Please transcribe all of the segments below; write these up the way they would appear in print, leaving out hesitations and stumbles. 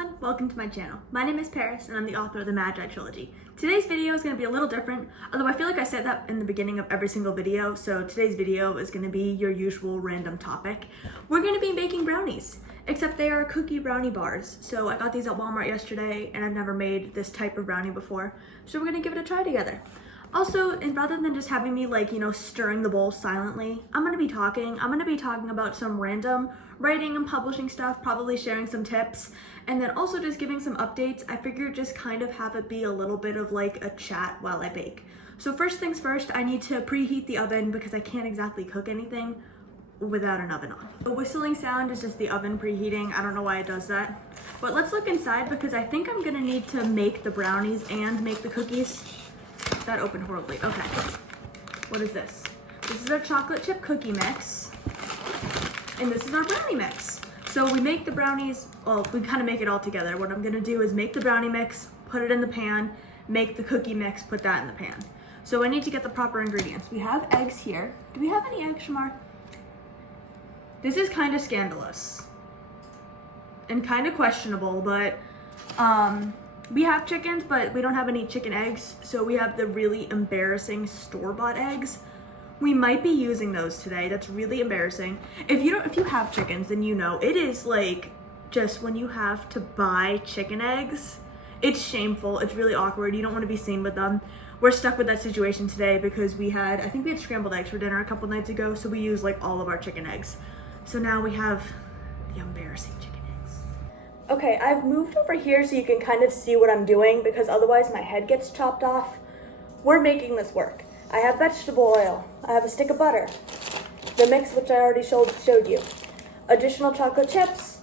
everyone, welcome to my channel. My name is Paris and I'm the author of the Magi trilogy. Today's video is going to be a little different, although I feel like I said that in the beginning of every single video, so today's video is going to be your usual random topic. We're going to be making brownies, except they are cookie brownie bars. So I got these at Walmart yesterday and I've never made this type of brownie before, so we're going to give it a try together. Also, and rather than just having me stirring the bowl silently, I'm going to be talking about some random writing and publishing stuff, probably sharing some tips, and then also just giving some updates. I figured just kind of have it be a little bit of like a chat while I bake. So first things first, I need to preheat the oven because I can't exactly cook anything without an oven on. The whistling sound is just the oven preheating. I don't know why it does that. But let's look inside because I think I'm gonna need to make the brownies and make the cookies. That opened horribly. Okay. What is this? This is our chocolate chip cookie mix. And this is our brownie mix. So we make the brownies, well, we kind of make it all together. What I'm gonna do is make the brownie mix, put it in the pan, make the cookie mix, put that in the pan. So I need to get the proper ingredients. We have eggs here. Do we have any eggs, Shamar? This is kind of scandalous and kind of questionable, but we have chickens, but we don't have any chicken eggs. So we have the really embarrassing store-bought eggs. We might be using those today. That's really embarrassing. If you have chickens, then you know it is like just when you have to buy chicken eggs, it's shameful. It's really awkward. You don't want to be seen with them. We're stuck with that situation today because I think we had scrambled eggs for dinner a couple nights ago. So we used like all of our chicken eggs. So now we have the embarrassing chicken eggs. Okay, I've moved over here so you can kind of see what I'm doing because otherwise my head gets chopped off. We're making this work. I have vegetable oil. I have a stick of butter. The mix, which I already showed you. Additional chocolate chips,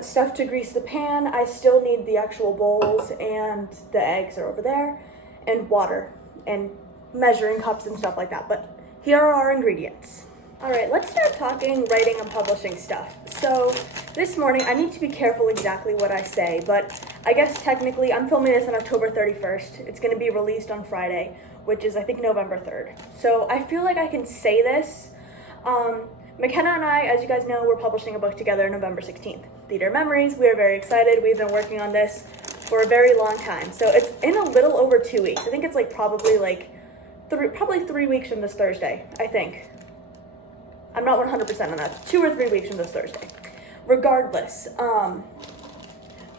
stuff to grease the pan. I still need the actual bowls and the eggs are over there, and water and measuring cups and stuff like that. But here are our ingredients. All right, let's start talking writing and publishing stuff. So this morning, I need to be careful exactly what I say, but I guess technically I'm filming this on October 31st. It's gonna be released on Friday, which is I think November 3rd. So I feel like I can say this. McKenna and I, as you guys know, we're publishing a book together November 16th. Theater of Memories, we are very excited. We've been working on this for a very long time. So it's in a little over 2 weeks. I think it's like probably 3 weeks from this Thursday, I think. I'm not 100% on that. 2 or 3 weeks from this Thursday. Regardless,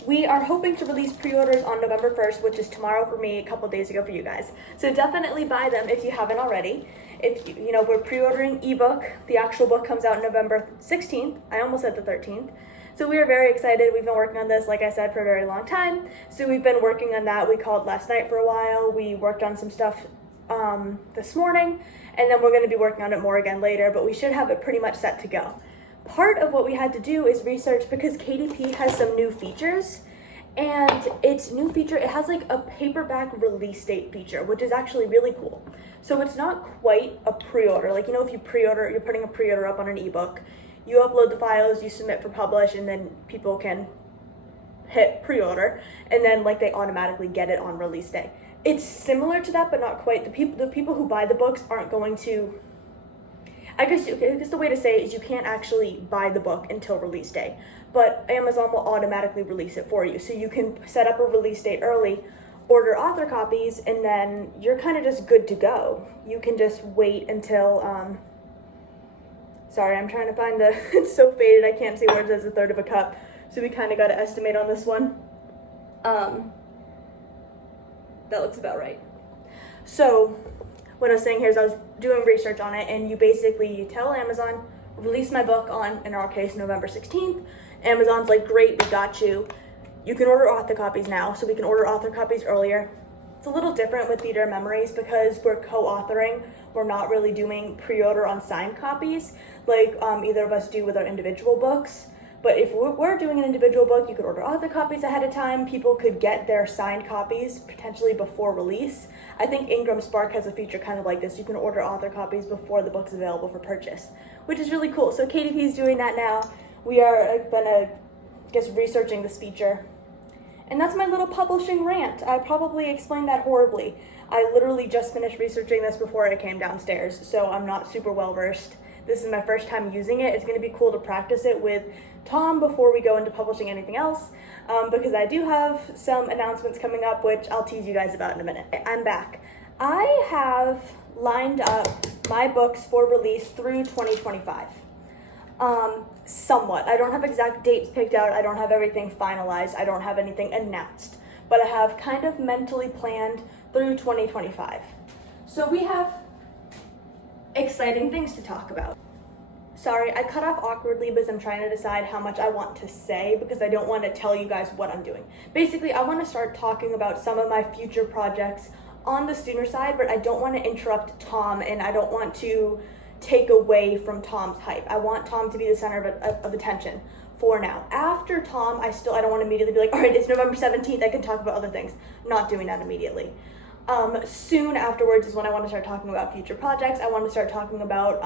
we are hoping to release pre-orders on November 1st, which is tomorrow for me, a couple days ago for you guys. So definitely buy them if you haven't already. If we're pre-ordering ebook. The actual book comes out November 16th. I almost said the 13th. So we are very excited. We've been working on this, like I said, for a very long time. So we've been working on that. We called last night for a while. We worked on some stuff this morning, and then we're going to be working on it more again later, but we should have it pretty much set to go. Part of what we had to do is research because KDP has some new features, and its new feature, it has like a paperback release date feature, which is actually really cool. So it's not quite a pre-order. Like, if you pre-order, you're putting a pre-order up on an ebook, you upload the files, you submit for publish, and then people can hit pre-order, and then they automatically get it on release day. It's similar to that, but not quite. The people who buy the books aren't going to, I guess the way to say it is you can't actually buy the book until release day, but Amazon will automatically release it for you. So you can set up a release date early, order author copies, and then you're kind of just good to go. You can just wait until, sorry, I'm trying to find it's so faded, I can't see where it says a third of a cup. So we kind of got to estimate on this one. That looks about right. So what I was saying here is I was doing research on it, and you tell Amazon, release my book on, in our case, November 16th. Amazon's like, great, we got you. You can order author copies now, so we can order author copies earlier. It's a little different with Theater of Memories because we're co-authoring. We're not really doing pre-order on signed copies like either of us do with our individual books. But if we're doing an individual book, you could order author copies ahead of time. People could get their signed copies potentially before release. I think Ingram Spark has a feature kind of like this. You can order author copies before the book's available for purchase, which is really cool. So KDP is doing that now. We are researching this feature. And that's my little publishing rant. I probably explained that horribly. I literally just finished researching this before I came downstairs, so I'm not super well versed. this is my first time using it. It's going to be cool to practice it with Tom before we go into publishing anything else, because I do have some announcements coming up, which I'll tease you guys about in a minute. I'm back. I have lined up my books for release through 2025. Somewhat. I don't have exact dates picked out. I don't have everything finalized. I don't have anything announced, but I have kind of mentally planned through 2025. So we have exciting things to talk about. Sorry, I cut off awkwardly because I'm trying to decide how much I want to say because I don't want to tell you guys what I'm doing. Basically, I want to start talking about some of my future projects on the sooner side, but I don't want to interrupt Tom and I don't want to take away from Tom's hype. I want Tom to be the center of attention for now. After Tom, I don't want to immediately be like, all right, it's November 17th, I can talk about other things. Not doing that immediately. Soon afterwards is when I want to start talking about future projects. I want to start talking about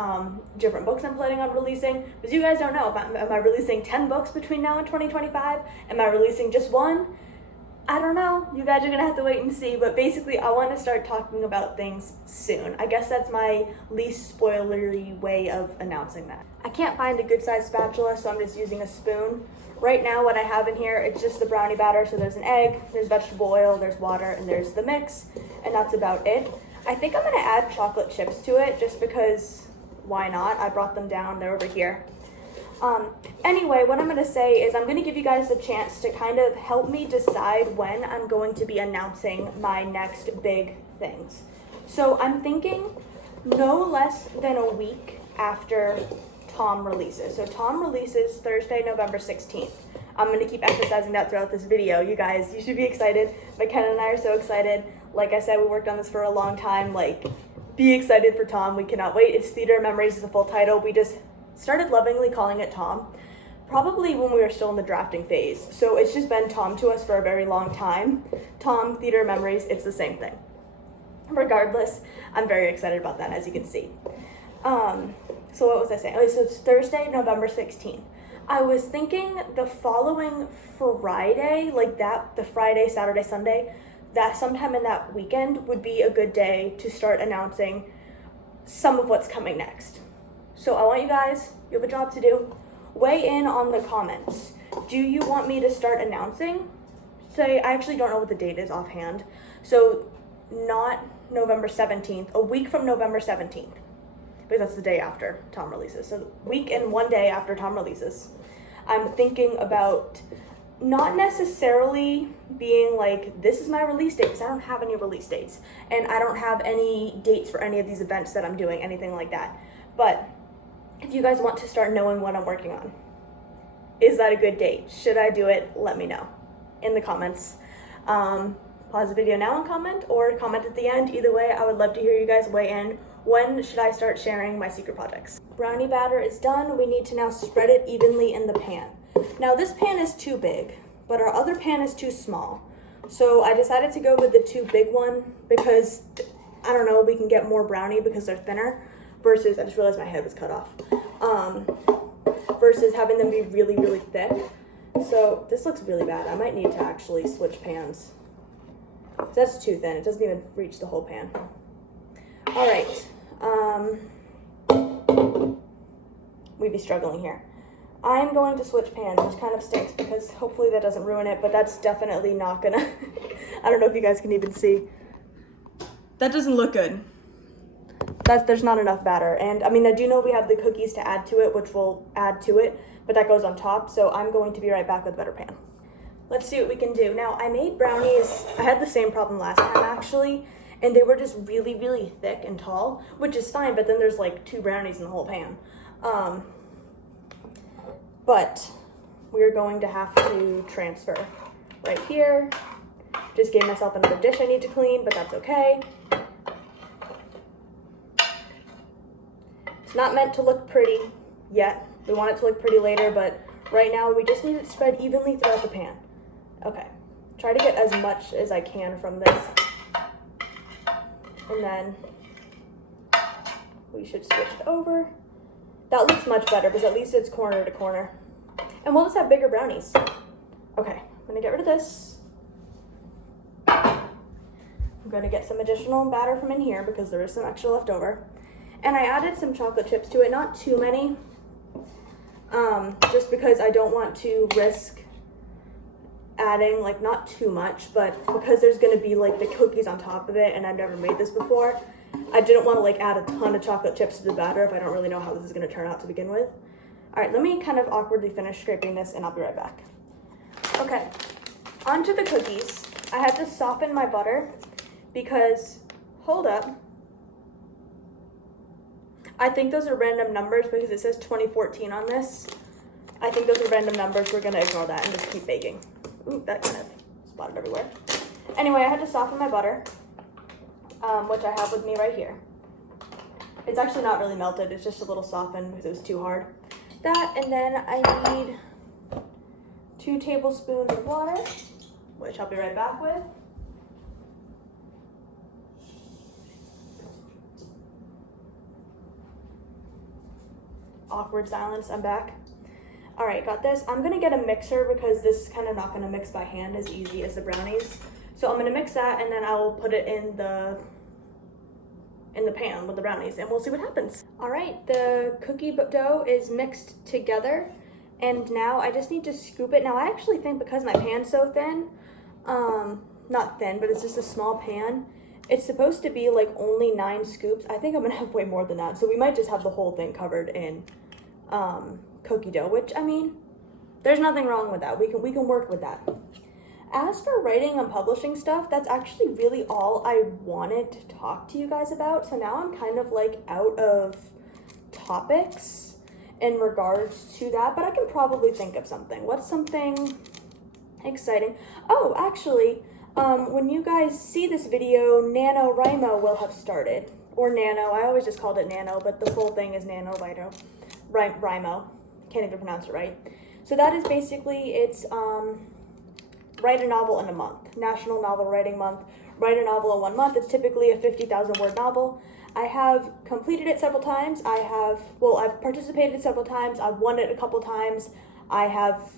different books I'm planning on releasing. Because you guys don't know, am I releasing 10 books between now and 2025? Am I releasing just one? I don't know. You guys are going to have to wait and see. But basically, I want to start talking about things soon. I guess that's my least spoilery way of announcing that. I can't find a good sized spatula, so I'm just using a spoon. Right now, what I have in here, it's just the brownie batter. So there's an egg, there's vegetable oil, there's water, and there's the mix. And that's about it. I think I'm going to add chocolate chips to it just because why not? I brought them down. They're over here. Anyway, what I'm going to say is I'm going to give you guys a chance to kind of help me decide when I'm going to be announcing my next big things. So I'm thinking no less than a week after Tom releases. So Tom releases Thursday, November 16th. I'm going to keep emphasizing that throughout this video. You guys, you should be excited. McKenna and I are so excited. Like I said, we worked on this for a long time. Like, be excited for Tom. We cannot wait. It's Theater of Memories is the full title. We just started lovingly calling it Tom, probably when we were still in the drafting phase. So it's just been Tom to us for a very long time. Tom, Theater of Memories, it's the same thing. Regardless, I'm very excited about that, as you can see. So what was I saying? Okay, so it's Thursday, November 16th. I was thinking the following Friday, like that, the Friday, Saturday, Sunday, that sometime in that weekend would be a good day to start announcing some of what's coming next. So I want you guys, you have a job to do, weigh in on the comments. Do you want me to start announcing? Say, I actually don't know what the date is offhand. So not November 17th, a week from November 17th. Because that's the day after Tom releases. So week and 1 day after Tom releases. I'm thinking about not necessarily being like, this is my release date, because I don't have any release dates. And I don't have any dates for any of these events that I'm doing, anything like that. But if you guys want to start knowing what I'm working on, is that a good date? Should I do it? Let me know in the comments. Pause the video now and comment, or comment at the end. Either way, I would love to hear you guys weigh in. When should I start sharing my secret projects? Brownie batter is done. We need to now spread it evenly in the pan. Now this pan is too big, but our other pan is too small. So I decided to go with the too big one because, I don't know, we can get more brownie because they're thinner versus, I just realized my head was cut off, versus having them be really, really thick. So this looks really bad. I might need to actually switch pans. That's too thin. It doesn't even reach the whole pan. All right. We'd be struggling here. I'm going to switch pans, which kind of stinks because hopefully that doesn't ruin it, but that's definitely not gonna, I don't know if you guys can even see. That doesn't look good. There's not enough batter. And I mean, I do know we have the cookies to add to it, which will add to it, but that goes on top. So I'm going to be right back with a better pan. Let's see what we can do. Now I made brownies. I had the same problem last time actually, and they were just really, really thick and tall, which is fine, but then there's like 2 brownies in the whole pan. But we're going to have to transfer right here. Just gave myself another dish I need to clean, but that's okay. It's not meant to look pretty yet. We want it to look pretty later, but right now we just need it spread evenly throughout the pan. Okay, try to get as much as I can from this. And then we should switch it over. That looks much better because at least it's corner to corner. And we'll just have bigger brownies. Okay, I'm gonna get rid of this. I'm gonna get some additional batter from in here because there is some extra left over. And I added some chocolate chips to it, not too many, just because I don't want to risk adding like not too much, but because there's gonna be like the cookies on top of it and I've never made this before, I didn't want to like add a ton of chocolate chips to the batter if I don't really know how this is gonna turn out to begin with. All right, let me kind of awkwardly finish scraping this and I'll be right back. Okay, onto the cookies. I had to soften my butter because, hold up, I think those are random numbers because it says 2014 on this. I think those are random numbers. We're gonna ignore that and just keep baking. Ooh, that kind of spotted everywhere. Anyway, I had to soften my butter, which I have with me right here. It's actually not really melted, it's just a little softened because it was too hard. That, and then I need 2 tablespoons of water, which I'll be right back with. Awkward silence, I'm back. All right, got this. I'm gonna get a mixer because this is kind of not gonna mix by hand as easy as the brownies. So I'm gonna mix that and then I will put it in the pan with the brownies and we'll see what happens. All right, the cookie dough is mixed together and now I just need to scoop it. Now I actually think because my pan's so thin, not thin, but it's just a small pan, it's supposed to be like only 9 scoops. I think I'm gonna have way more than that. So we might just have the whole thing covered in cookie dough, which I mean, there's nothing wrong with that. We can work with that. As for writing and publishing stuff, that's actually really all I wanted to talk to you guys about. So now I'm kind of like out of topics in regards to that, but I can probably think of something. What's something exciting? Oh, actually, when you guys see this video, NaNoWriMo will have started. Or Nano, I always just called it Nano, but the full thing is NaNoWriMo. Can't even pronounce it right. So that is basically, it's write a novel in a month. National Novel Writing Month. Write a novel in 1 month. It's typically a 50,000 word novel. I have completed it several times. I've participated several times. I've won it a couple times. I have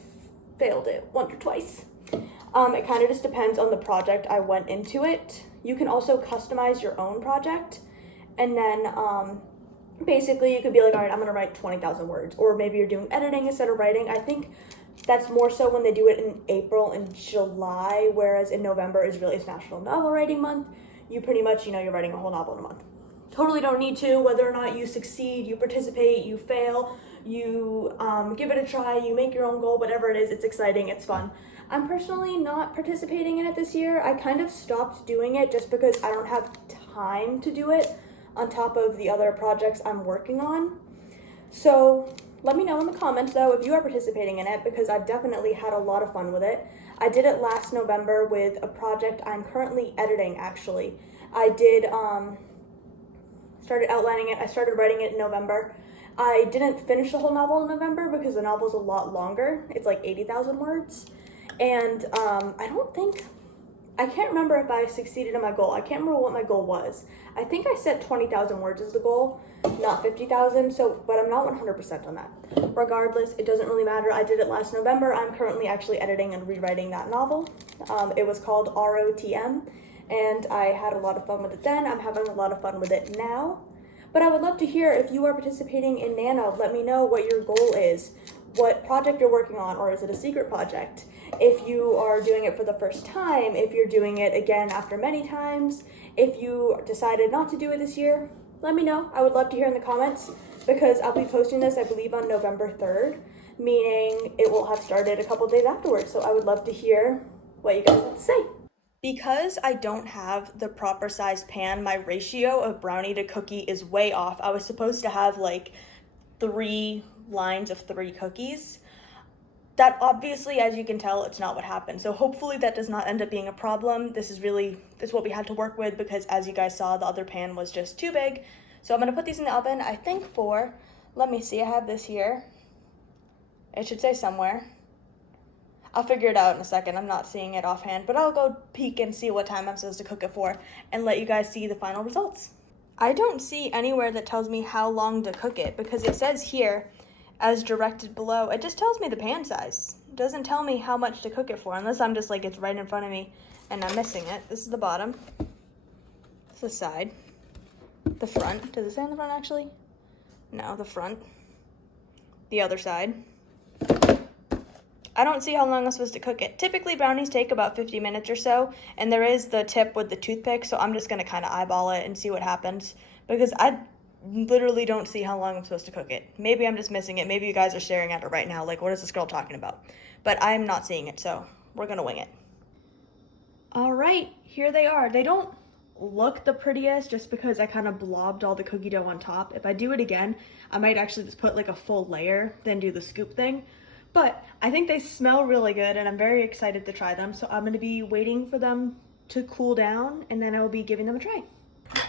failed it once or twice. It kind of just depends on the project I went into it. You can also customize your own project. And then basically you could be like, all right, I'm gonna write 20,000 words. Or maybe you're doing editing instead of writing. I think that's more so when they do it in April and July, whereas in November it's National Novel Writing Month. You pretty much, you're writing a whole novel in a month. Totally don't need to, whether or not you succeed, you participate, you fail, you give it a try, you make your own goal, whatever it is, it's exciting, it's fun. I'm personally not participating in it this year. I kind of stopped doing it just because I don't have time to do it on top of the other projects I'm working on. So let me know in the comments though if you are participating in it, because I've definitely had a lot of fun with it. I did it last November with a project I'm currently editing actually. I did, started outlining it, I started writing it in November. I didn't finish the whole novel in November because the novel's a lot longer. It's like 80,000 words. And I can't remember if I succeeded in my goal. I can't remember what my goal was. I think I set 20,000 words as the goal, not 50,000, but I'm not 100% on that. Regardless, it doesn't really matter. I did it last November. I'm currently actually editing and rewriting that novel. It was called ROTM, and I had a lot of fun with it then. I'm having a lot of fun with it now. But I would love to hear if you are participating in Nano. Let me know what your goal is, what project you're working on, or is it a secret project? If you are doing it for the first time, if you're doing it again after many times, if you decided not to do it this year, let me know. I would love to hear in the comments because I'll be posting this, I believe, on November 3rd, meaning it will have started a couple days afterwards. So I would love to hear what you guys have to say. Because I don't have the proper size pan, my ratio of brownie to cookie is way off. I was supposed to have like 3 lines of 3 cookies. That obviously, as you can tell, it's not what happened. So hopefully that does not end up being a problem. This is what we had to work with because as you guys saw, the other pan was just too big. So I'm gonna put these in the oven, I think let me see, I have this here. It should say somewhere. I'll figure it out in a second. I'm not seeing it offhand, but I'll go peek and see what time I'm supposed to cook it for and let you guys see the final results. I don't see anywhere that tells me how long to cook it because it says here, as directed below, it just tells me the pan size. It doesn't tell me how much to cook it for, unless I'm just like, it's right in front of me and I'm missing it. This is the bottom. This is the side. the front. Does it say on the front actually? No, the front. The other side. I don't see how long I'm supposed to cook it. Typically brownies take about 50 minutes or so, and there is the tip with the toothpick, so I'm just gonna kind of eyeball it and see what happens, because I literally don't see how long I'm supposed to cook it. Maybe I'm just missing it. Maybe you guys are staring at it right now, like, what is this girl talking about? But I'm not seeing it, so we're gonna wing it. All right, here they are. They don't look the prettiest just because I kind of blobbed all the cookie dough on top. If I do it again, I might actually just put like a full layer, then do the scoop thing. But I think they smell really good and I'm very excited to try them. So I'm gonna be waiting for them to cool down and then I will be giving them a try.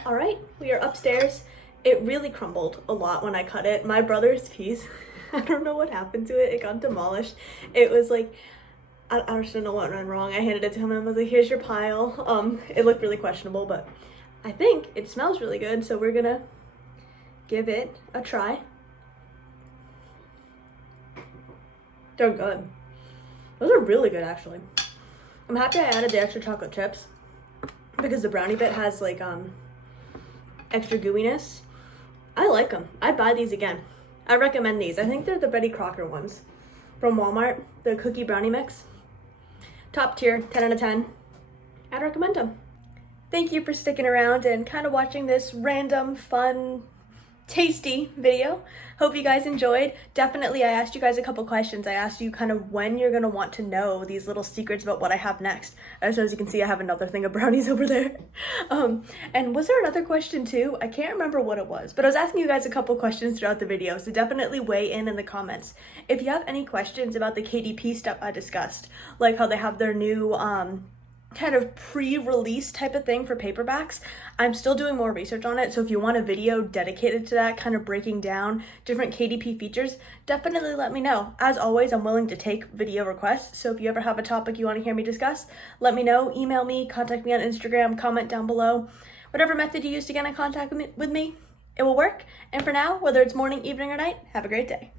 All right, we are upstairs. It really crumbled a lot when I cut it. My brother's piece, I don't know what happened to it. It got demolished. It was like, I just don't know what went wrong. I handed it to him and I was like, here's your pile. It looked really questionable, but I think it smells really good. So we're gonna give it a try. They're good. Those are really good, actually. I'm happy I added the extra chocolate chips because the brownie bit has like extra gooiness. I like them. I'd buy these again. I recommend these. I think they're the Betty Crocker ones from Walmart, the cookie brownie mix. Top tier, 10 out of 10. I'd recommend them. Thank you for sticking around and kind of watching this random, fun, tasty video. Hope you guys enjoyed. Definitely, I asked you guys a couple questions. I asked you kind of when you're gonna want to know these little secrets about what I have next. As you can see, I have another thing of brownies over there. And was there another question too? I can't remember what it was, but I was asking you guys a couple questions throughout the video, so definitely weigh in the comments. If you have any questions about the KDP stuff I discussed, like how they have their new kind of pre-release type of thing for paperbacks, I'm still doing more research on it, so if you want a video dedicated to that, kind of breaking down different KDP features, definitely let me know. As always, I'm willing to take video requests, so if you ever have a topic you want to hear me discuss, let me know. Email me, contact me on Instagram, comment down below. Whatever method you use to get in contact with me, it will work. And for now, whether it's morning, evening, or night, have a great day.